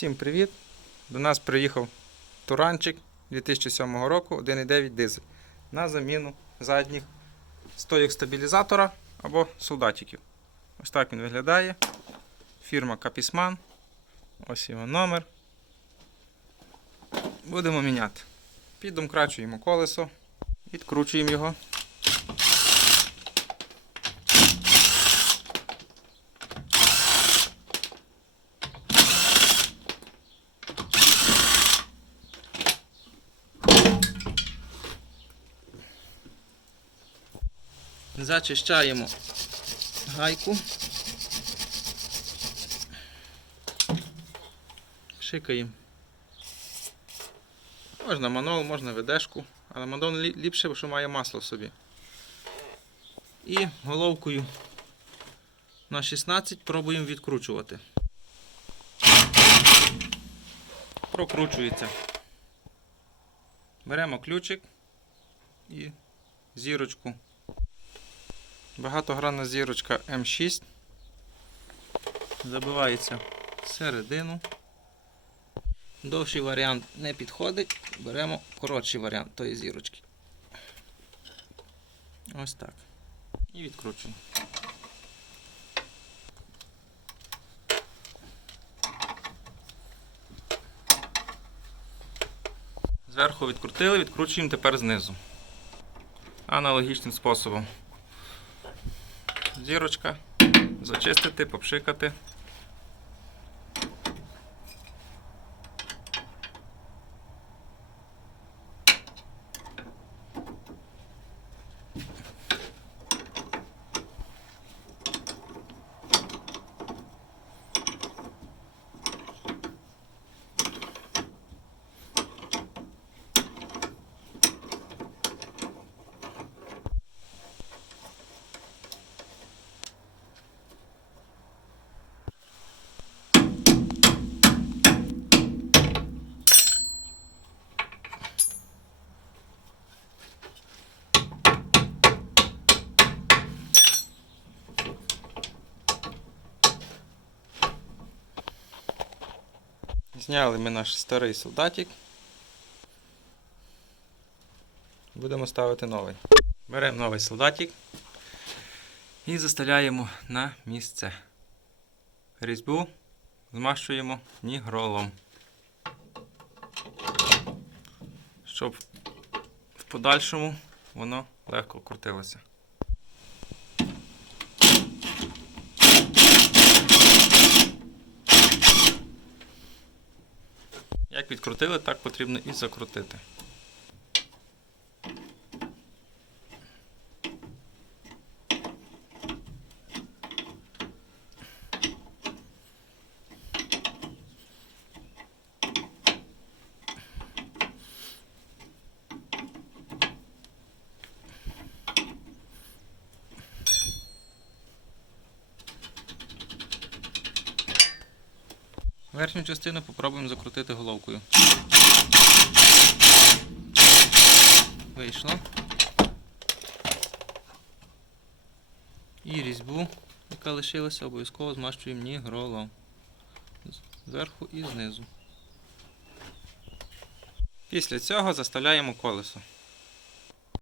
Всім привіт! До нас приїхав Туранчик 2007 року 1.9 дизель на заміну задніх стоїк стабілізатора або солдатиків. Ось так він виглядає. Фірма Капісман. Ось його номер. Будемо міняти. Піддомкрачуємо колесо, відкручуємо його. Зачищаємо гайку. Шикаємо. Можна манол, можна ведешку, але манол ліпше, що має масло в собі. І головкою на 16 пробуємо відкручувати. Прокручується. Беремо ключик і зірочку. Багатогранна зірочка М6. Забивається всередину. Довший варіант не підходить. Беремо коротший варіант тої зірочки. Ось так. І відкручуємо. Зверху відкрутили, відкручуємо тепер знизу. Аналогічним способом. Зірочка, зачистити, попшикати. Зняли ми наш старий солдатик. Будемо ставити новий. Беремо новий солдатик і заставляємо на місце. Різьбу змащуємо нігролом. Щоб в подальшому воно легко крутилося. Як відкрутили, так потрібно і закрутити. Верхню частину попробуємо закрутити головкою. Вийшло. І різьбу, яка лишилася, обов'язково змащуємо нігролом. Зверху і знизу. Після цього заставляємо колесо.